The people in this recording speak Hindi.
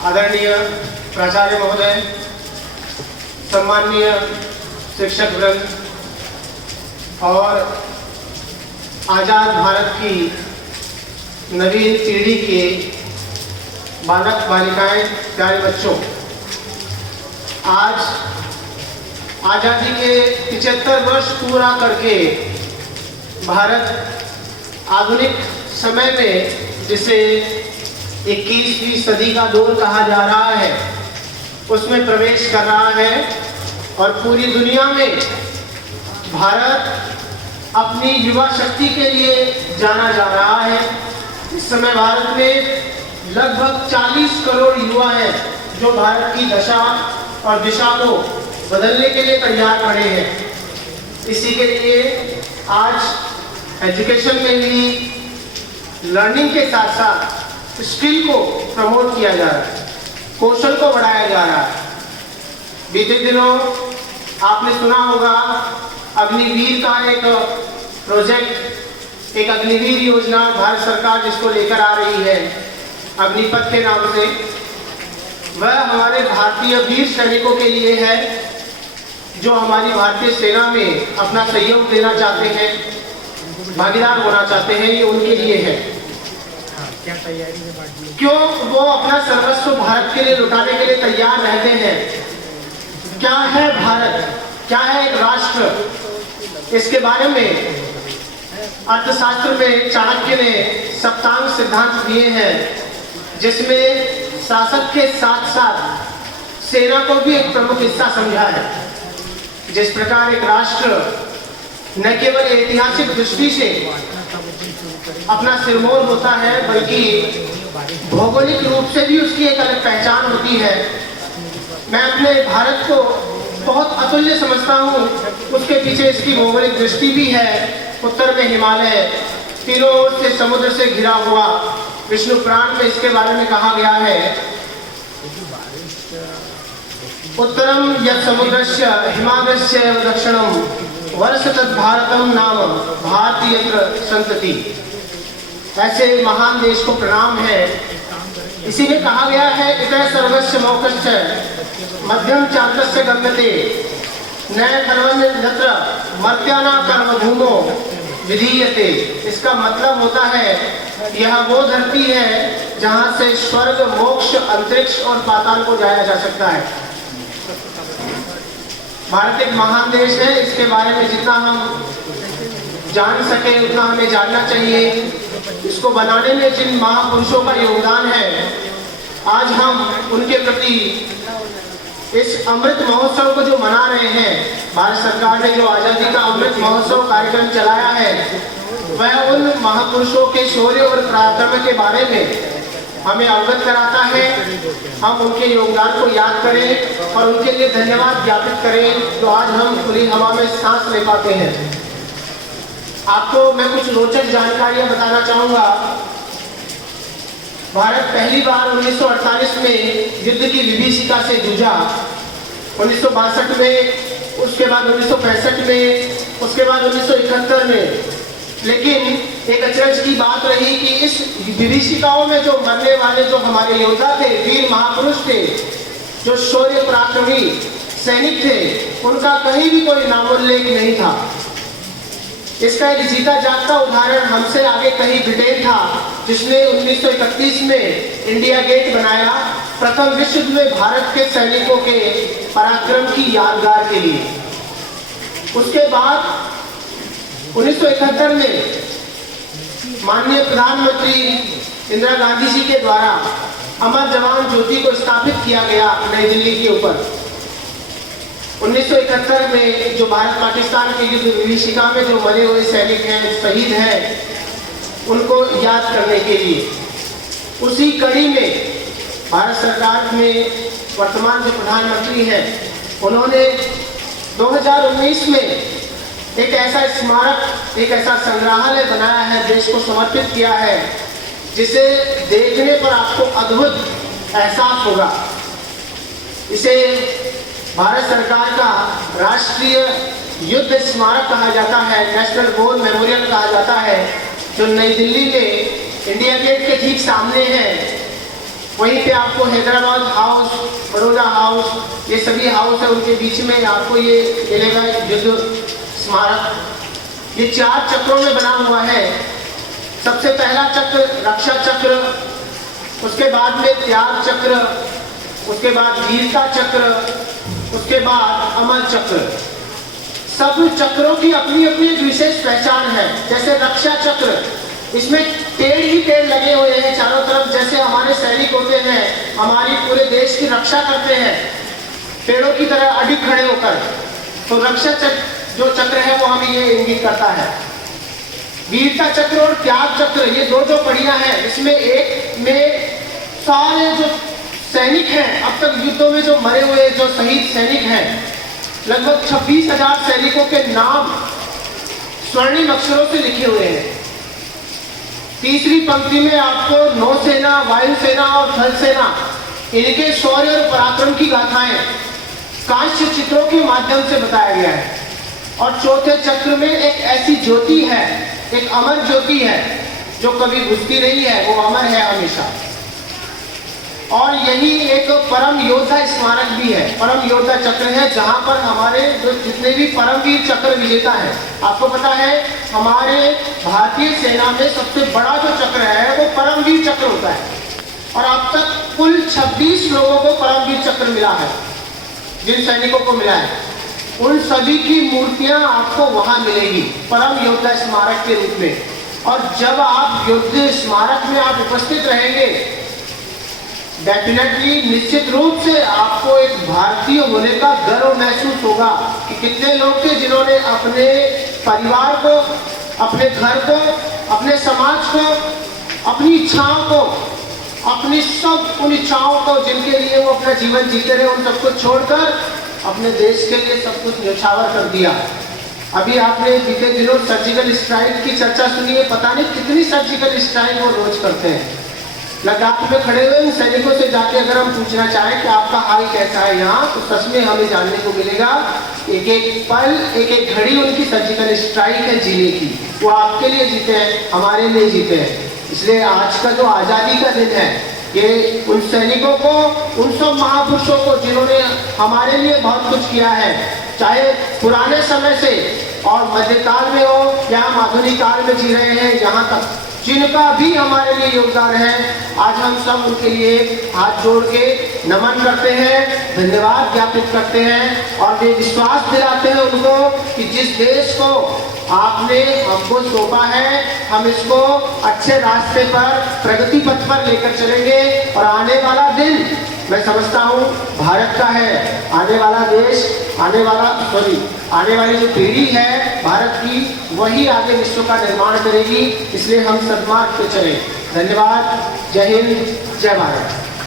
आदरणीय प्राचार्य महोदय, सम्माननीय शिक्षक वृंद और आज़ाद भारत की नवीन पीढ़ी के बालक बालिकाएं, प्यारे बच्चों, आज आज़ादी के 75 वर्ष पूरा करके भारत आधुनिक समय में, जिसे 21वीं सदी का दौर कहा जा रहा है, उसमें प्रवेश कर रहा है और पूरी दुनिया में भारत अपनी युवा शक्ति के लिए जाना जा रहा है। इस समय भारत में लगभग 40 करोड़ युवा हैं जो भारत की दशा और दिशा को बदलने के लिए तैयार खड़े हैं। इसी के लिए आज एजुकेशन में भी लर्निंग के साथ साथ स्किल को प्रमोट किया जा रहा है, कौशल को बढ़ाया जा रहा है। बीते दिनों आपने सुना होगा अग्निवीर का एक प्रोजेक्ट, एक अग्निवीर योजना भारत सरकार जिसको लेकर आ रही है अग्निपथ के नाम से। वह हमारे भारतीय वीर सैनिकों के लिए है जो हमारी भारतीय सेना में अपना सहयोग देना चाहते हैं, भागीदार होना चाहते हैं। ये उनके लिए है। क्या तैयारी है बात में? क्यों वो अपना सर्वस्व भारत के लिए लुटाने के लिए तैयार रहते हैं? क्या है भारत, क्या है एक राष्ट्र? इसके बारे में अर्थशास्त्र में चाणक्य ने सप्तांग सिद्धांत दिए हैं, जिसमें शासक के साथ साथ सेना को भी एक प्रमुख हिस्सा समझा है। जिस प्रकार एक राष्ट्र न केवल ऐतिहासिक दृष्टि से अपना सिरमौर होता है, बल्कि भौगोलिक रूप से भी उसकी एक अलग पहचान होती है। मैं अपने भारत को बहुत अतुल्य समझता हूँ। उसके पीछे इसकी भौगोलिक दृष्टि भी है। उत्तर में हिमालय, तीनों ओर से समुद्र से घिरा हुआ। विष्णु पुराण में इसके बारे में कहा गया है, उत्तरम यत् समुद्रस्य हिमालयस्य दक्षिणम वर्ष तत् भारतम नाम भारतीयत्र संतति। ऐसे महान देश को प्रणाम है। इसी में कहा गया है, इतः सर्वस्य मोक्षस्य मध्यम चांद्रस्य गम्यते न खलवन्यत्र मर्त्याना कर्म भूमो विधीयते। इसका मतलब होता है यह वो धरती है जहाँ से स्वर्ग, मोक्ष, अंतरिक्ष और पाताल को जाया जा सकता है। भारत एक महान देश है। इसके बारे में जितना हम जान सके उतना हमें जानना चाहिए। इसको बनाने में जिन महापुरुषों का योगदान है, आज हम उनके प्रति इस अमृत महोत्सव को जो मना रहे हैं, भारत सरकार ने जो आज़ादी का अमृत महोत्सव कार्यक्रम चलाया है, वह उन महापुरुषों के शौर्य और पराक्रम के बारे में हमें अवगत कराता है। हम उनके योगदान को याद करें और उनके लिए धन्यवाद ज्ञापित करें, तो आज हम खुली हवा में सांस ले पाते हैं। आपको मैं कुछ रोचक जानकारियां बताना चाहूँगा। भारत पहली बार 1948 में युद्ध की विभीषिका से जूझा, 1962 में, उसके बाद 1965 में, उसके बाद 1971 में। लेकिन एक अचरज की बात रही कि इस विभीषिकाओं में जो मरने वाले जो हमारे योद्धा थे, वीर महापुरुष थे, जो शौर्य पराक्रमी सैनिक थे, उनका कहीं भी कोई नामोल्लेख नहीं था। इसका एक जीता जागता उदाहरण हमसे आगे कहीं ब्रिटेन था, जिसने 1931 में इंडिया गेट बनाया, प्रथम विश्व युद्ध में भारत के सैनिकों के पराक्रम की यादगार के लिए। उसके बाद 1971 में माननीय प्रधानमंत्री इंदिरा गांधी जी के द्वारा अमर जवान ज्योति को स्थापित किया गया नई दिल्ली के ऊपर। 1971 में जो भारत पाकिस्तान के युद्ध विभीषिका में जो मरे हुए सैनिक हैं, शहीद हैं, उनको याद करने के लिए उसी कड़ी में भारत सरकार में वर्तमान जो प्रधानमंत्री हैं, उन्होंने 2019 में एक ऐसा स्मारक, एक ऐसा संग्रहालय बनाया है, देश को समर्पित किया है, जिसे देखने पर आपको अद्भुत एहसास होगा। इसे भारत सरकार का राष्ट्रीय युद्ध स्मारक कहा जाता है, नेशनल वॉर मेमोरियल कहा जाता है, जो नई दिल्ली में इंडिया गेट के ठीक सामने है। वहीं पे आपको हैदराबाद हाउस, बड़ौदा हाउस, ये सभी हाउस है, उनके बीच में आपको ये मिलेगा युद्ध स्मारक। ये 4 चक्रों में बना हुआ है। सबसे पहला चक्र रक्षा चक्र, उसके बाद में त्याग चक्र, उसके बाद वीरता चक्र, उसके बाद अमर चक्र। सब चक्रों की अपनी अपनी एक विशेष पहचान है। जैसे रक्षा चक्र, इसमें पेड़ ही पेड़ लगे हुए हैं चारों तरफ, जैसे हमारे सैनिक होते हैं, हमारी पूरे देश की रक्षा करते हैं पेड़ों की तरह अडिग खड़े होकर। तो रक्षा चक्र जो चक्र है वो हमें ये इंगित करता है। वीरता चक्र और त्याग चक्र, ये दो कड़ियां हैं। इसमें एक में सारे जो सैनिक हैं, अब तक युद्धों में जो मरे हुए जो शहीद सैनिक हैं, लगभग 26,000 सैनिकों के नाम स्वर्णिम अक्षरों से लिखे हुए हैं। तीसरी पंक्ति में आपको नौसेना, वायुसेना और थल सेना, इनके शौर्य और पराक्रम की गाथाएं कांस्य चित्रों के माध्यम से बताया गया है। और चौथे चक्र में एक ऐसी ज्योति है, एक अमर ज्योति है जो कभी बुझती नहीं है, वो अमर है हमेशा। और यही एक परम योद्धा स्मारक भी है, परम योद्धा चक्र है, जहां पर हमारे जो जितने भी परमवीर चक्र विजेता है, आपको पता है हमारे भारतीय सेना में सबसे बड़ा जो चक्र है वो परमवीर चक्र होता है। और अब तक कुल 26 लोगों को परमवीर चक्र मिला है, जिन सैनिकों को मिला है। उन सभी की मूर्तियां आपको वहां मिलेगी परम योद्धा स्मारक के रूप में। और जब आप युद्ध स्मारक में आप उपस्थित रहेंगे, डेफिनेटली निश्चित रूप से आपको एक भारतीय होने का गर्व महसूस होगा कि कितने लोग थे जिन्होंने अपने परिवार को, अपने घर को, अपने समाज को, अपनी इच्छाओं को, अपनी सब उन इच्छाओं को जिनके लिए वो अपना जीवन जीते रहे, उन सबको छोड़कर अपने देश के लिए सब कुछ न्यौछावर कर दिया। अभी आपने बीते दिनों सर्जिकल स्ट्राइक की चर्चा सुनी है, पता नहीं कितनी सर्जिकल स्ट्राइक वो रोज करते हैं। लद्दाख में खड़े हुए उन सैनिकों से जाके अगर हम पूछना चाहें कि आपका हाल कैसा है यहाँ, तो सच में हमें जानने को मिलेगा एक एक पल, एक एक घड़ी उनकी सर्जिकल स्ट्राइक है जीने की। वो आपके लिए जीते हैं, हमारे लिए जीते हैं। इसलिए आज का जो आज़ादी का दिन है, ये उन सैनिकों को, उन सब महापुरुषों को जिन्होंने हमारे लिए बहुत कुछ किया है, चाहे पुराने समय से और मध्यकाल में हो या हम आधुनिक काल में जी रहे हैं, यहाँ तक जिनका भी हमारे लिए योगदान है, आज हम सब उनके लिए हाथ जोड़ के नमन करते हैं, धन्यवाद ज्ञापित करते हैं और वे विश्वास दिलाते हैं उनको कि जिस देश को आपने हमको सौंपा है, हम इसको अच्छे रास्ते पर, प्रगति पथ पर लेकर चलेंगे। और आने वाला दिन मैं समझता हूँ भारत का है, आने वाला देश, आने वाली जो पीढ़ी है भारत की, वही आगे विश्व का निर्माण करेगी। इसलिए हम सद्मार्ग पे चलें। धन्यवाद। जय हिंद, जय भारत।